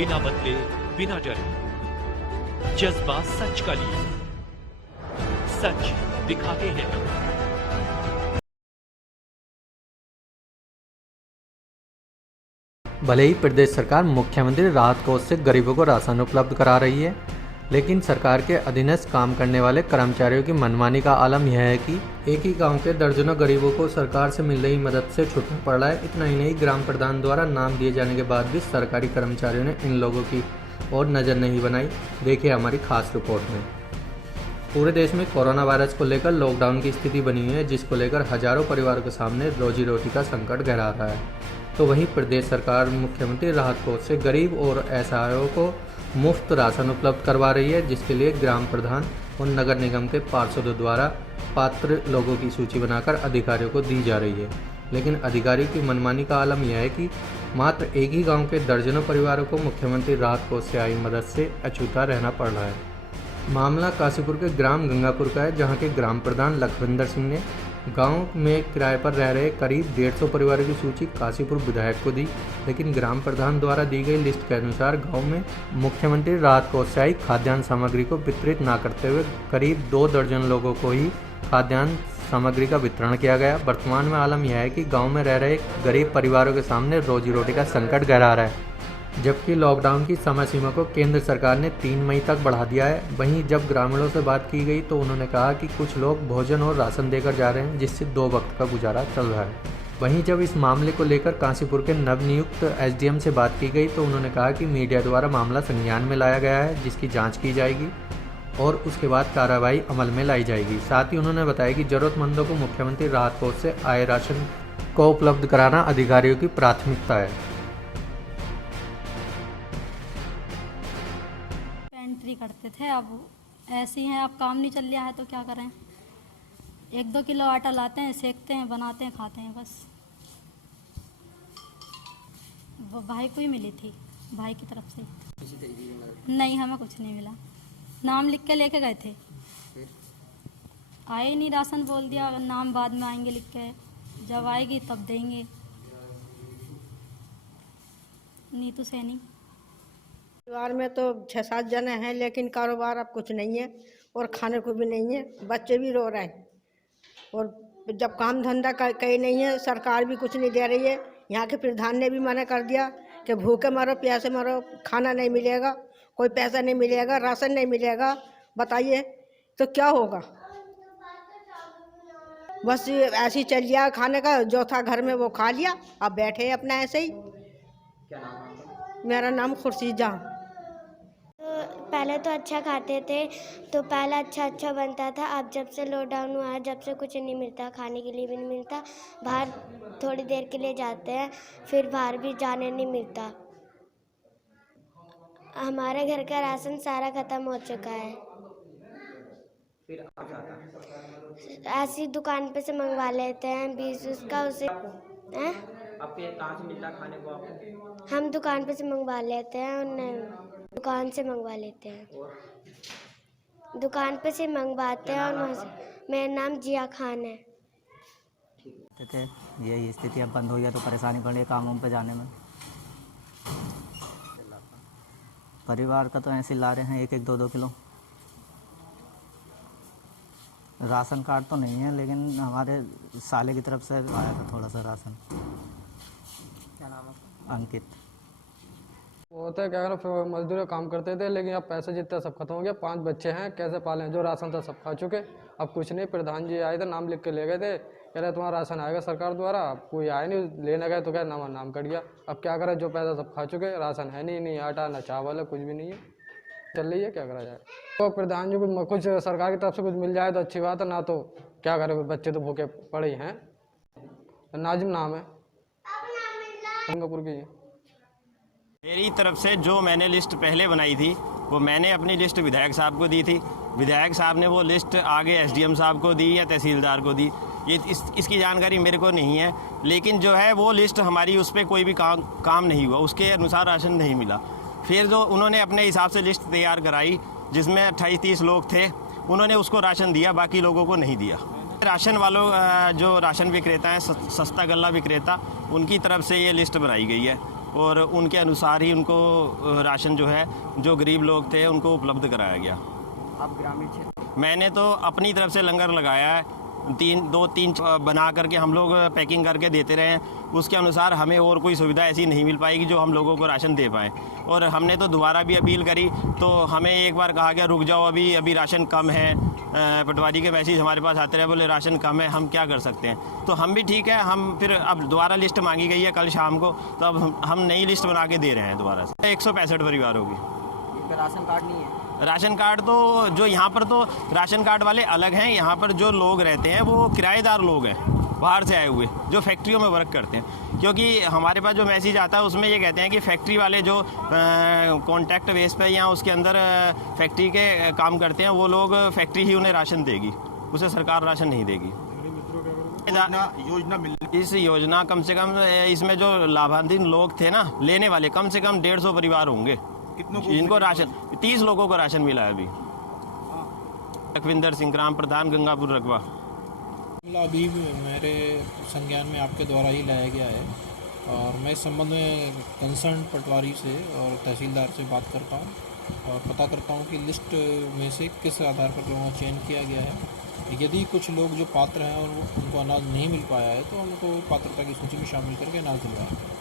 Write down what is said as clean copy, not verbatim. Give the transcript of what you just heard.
बिना बदले, बिना डरे, जज्बा सच का लिए, सच दिखाते हैं। भले ही प्रदेश सरकार मुख्यमंत्री राहत कोष से गरीबों को राशन उपलब्ध करा रही है, लेकिन सरकार के अधीनस्थ काम करने वाले कर्मचारियों की मनमानी का आलम यह है कि एक ही गांव के दर्जनों गरीबों को सरकार से मिल रही मदद से छूटना पड़ रहा है। इतना ही नहीं, ग्राम प्रधान द्वारा नाम दिए जाने के बाद भी सरकारी कर्मचारियों ने इन लोगों की ओर नज़र नहीं बनाई। देखिए हमारी खास रिपोर्ट में। पूरे देश में कोरोना वायरस को लेकर लॉकडाउन की स्थिति बनी हुई है, जिसको लेकर हजारों परिवारों के सामने रोजी रोटी का संकट गहरा रहा है। तो वहीं प्रदेश सरकार मुख्यमंत्री राहत कोष से गरीब और असहायों को मुफ्त राशन उपलब्ध करवा रही है, जिसके लिए ग्राम प्रधान और नगर निगम के पार्षदों द्वारा पात्र लोगों की सूची बनाकर अधिकारियों को दी जा रही है। लेकिन अधिकारियों की मनमानी का आलम यह है कि मात्र एक ही गांव के दर्जनों परिवारों को मुख्यमंत्री राहत कोष से आई मदद से अछूता रहना पड़ रहा है। मामला काशीपुर के ग्राम गंगापुर का है, जहां के ग्राम प्रधान लखविंदर सिंह ने गांव में किराए पर रह रहे करीब 150 परिवारों की सूची काशीपुर विधायक को दी। लेकिन ग्राम प्रधान द्वारा दी गई लिस्ट के अनुसार गांव में मुख्यमंत्री राहत कोष से आई खाद्यान्न सामग्री को वितरित न करते हुए करीब 2 दर्जन लोगों को ही खाद्यान्न सामग्री का वितरण किया गया। वर्तमान में आलम यह है कि गाँव में रह रहे गरीब परिवारों के सामने रोजी रोटी का संकट गहरा रहा है, जबकि लॉकडाउन की समय सीमा को केंद्र सरकार ने 3 मई तक बढ़ा दिया है। वहीं जब ग्रामीणों से बात की गई तो उन्होंने कहा कि कुछ लोग भोजन और राशन देकर जा रहे हैं, जिससे 2 वक्त का गुजारा चल रहा है। वहीं जब इस मामले को लेकर काशीपुर के नवनियुक्त एसडीएम से बात की गई तो उन्होंने कहा कि मीडिया द्वारा मामला संज्ञान में लाया गया है, जिसकी जाँच की जाएगी और उसके बाद कार्रवाई अमल में लाई जाएगी। साथ ही उन्होंने बताया कि जरूरतमंदों को मुख्यमंत्री राहत कोष से आए राशन को उपलब्ध कराना अधिकारियों की प्राथमिकता है। एंट्री करते थे, अब ऐसे ही हैं, अब काम नहीं चल रहा है तो क्या करें। 1-2 किलो आटा लाते हैं, सेकते हैं, बनाते हैं, खाते हैं बस। वो भाई को ही मिली थी, भाई की तरफ से। नहीं, हमें कुछ नहीं मिला। नाम लिख के लेके गए थे, आए नहीं, राशन बोल दिया नाम बाद में आएंगे लिख के, जब आएगी तब देंगे। नीतू सैनी। परिवार में तो 6-7 जने हैं, लेकिन कारोबार अब कुछ नहीं है और खाने को भी नहीं है। बच्चे भी रो रहे हैं और जब काम धंधा कहीं नहीं है, सरकार भी कुछ नहीं दे रही है। यहाँ के प्रधान ने भी मना कर दिया कि भूखे मरो, प्यासे मरो, खाना नहीं मिलेगा, कोई पैसा नहीं मिलेगा, राशन नहीं मिलेगा। बताइए तो क्या होगा। बस ऐसे ही चल गया खाने का, जो था घर में वो खा लिया, अब बैठे हैं अपना ऐसे ही। क्या नाम है आपका? मेरा नाम खुर्शीद जहां। पहले तो अच्छा खाते थे, तो पहले अच्छा बनता था। अब जब से लॉकडाउन हुआ है, जब से कुछ नहीं मिलता, खाने के लिए भी नहीं मिलता। बाहर थोड़ी देर के लिए जाते हैं, फिर बाहर भी जाने नहीं मिलता। हमारे घर का राशन सारा ख़त्म हो चुका है। फिर आप जाता है? ऐसी दुकान पे से मंगवा लेते हैं 20 का, उसे हैं? आपके कहाँ से मिलता है खाने को आपको? हम दुकान पे से मंगवा लेते हैं, उन्हें दुकान से मंगवा लेते हैं, दुकान पे से मंगवाते हैं। और मेरा नाम जिया खान है। थे यही स्थिति अब बंद हो गया तो परेशानी पड़ रही है कामों पे जाने में। परिवार का तो ऐसे ला रहे हैं 1-1, 2-2 किलो। राशन कार्ड तो नहीं है, लेकिन हमारे साले की तरफ से आया था थोड़ा सा राशन। क्या नाम है? अंकित। वो होता है क्या करें, मजदूर काम करते थे, लेकिन अब पैसे जितना सब खत्म हो गया। 5 बच्चे हैं, कैसे पालें। जो राशन था सब खा चुके, अब कुछ नहीं। प्रधान जी आए थे, नाम लिख के ले गए थे, कह रहे तुम्हारा राशन आएगा सरकार द्वारा। अब कोई आया नहीं, लेने गए तो क्या नाम कट गया। अब क्या करें, जो पैसा सब खा चुके, राशन है नहीं आटा ना चावल है, कुछ भी नहीं है, चल रही है, क्या करा जाए। तो प्रधान जी को कुछ सरकार की तरफ से कुछ मिल जाए तो अच्छी बात है, ना तो क्या करें, बच्चे तो भूखे पड़े ही हैं। नाजिम नाम है, गंगापुर की। मेरी तरफ से जो मैंने लिस्ट पहले बनाई थी वो मैंने अपनी लिस्ट विधायक साहब को दी थी। विधायक साहब ने वो लिस्ट आगे एसडीएम साहब को दी या तहसीलदार को दी, ये इसकी जानकारी मेरे को नहीं है। लेकिन जो है वो लिस्ट हमारी, उस पर कोई भी काम नहीं हुआ, उसके अनुसार राशन नहीं मिला। फिर जो उन्होंने अपने हिसाब से लिस्ट तैयार कराई, जिसमें 28-30 लोग थे, उन्होंने उसको राशन दिया, बाकी लोगों को नहीं दिया। राशन वालों, जो राशन विक्रेता हैं, सस्ता गल्ला विक्रेता, उनकी तरफ से ये लिस्ट बनाई गई है। और उनके अनुसार ही उनको राशन जो है, जो गरीब लोग थे उनको उपलब्ध कराया गया। आप ग्रामीण क्षेत्र मैंने तो अपनी तरफ से लंगर लगाया है, 2-3 बना करके हम लोग पैकिंग करके देते रहे हैं। उसके अनुसार हमें और कोई सुविधा ऐसी नहीं मिल पाएगी जो हम लोगों को राशन दे पाएँ। और हमने तो दोबारा भी अपील करी तो हमें एक बार कहा गया रुक जाओ, अभी राशन कम है। पटवारी के मैसेज हमारे पास आते रहे, बोले राशन कम है, हम क्या कर सकते हैं। तो हम भी ठीक है, हम फिर अब दोबारा लिस्ट मांगी गई है कल शाम को, तो अब हम नई लिस्ट बना के दे रहे हैं दोबारा से। 165 परिवार होगी। इनका राशन कार्ड नहीं है? राशन कार्ड तो जो यहाँ पर तो राशन कार्ड वाले अलग हैं, यहाँ पर जो लोग रहते हैं वो किराएदार लोग हैं, बाहर से आए हुए जो फैक्ट्रियों में वर्क करते हैं। क्योंकि हमारे पास जो मैसेज आता है उसमें ये कहते हैं कि फैक्ट्री वाले जो कॉन्ट्रैक्ट बेस पे या उसके अंदर फैक्ट्री के काम करते हैं वो लोग, फैक्ट्री ही उन्हें राशन देगी, उसे सरकार राशन नहीं देगी। इस योजना कम से कम इसमें जो लाभान्वित लोग थे ना, लेने वाले कम से कम 150 परिवार होंगे जिनको राशन, 30 लोगों को राशन मिला है अभी। लखविंदर सिंह, ग्राम प्रधान, गंगापुर रकबा। अभी मेरे संज्ञान में आपके द्वारा ही लाया गया है और मैं इस संबंध में कंसर्न पटवारी से और तहसीलदार से बात करता हूँ और पता करता हूँ कि लिस्ट में से किस आधार पर लोगों का चयन किया गया है। यदि कुछ लोग जो पात्र हैं और उनको अनाज नहीं मिल पाया है तो उनको पात्रता की सूची में शामिल करके अनाज दिलवाएं।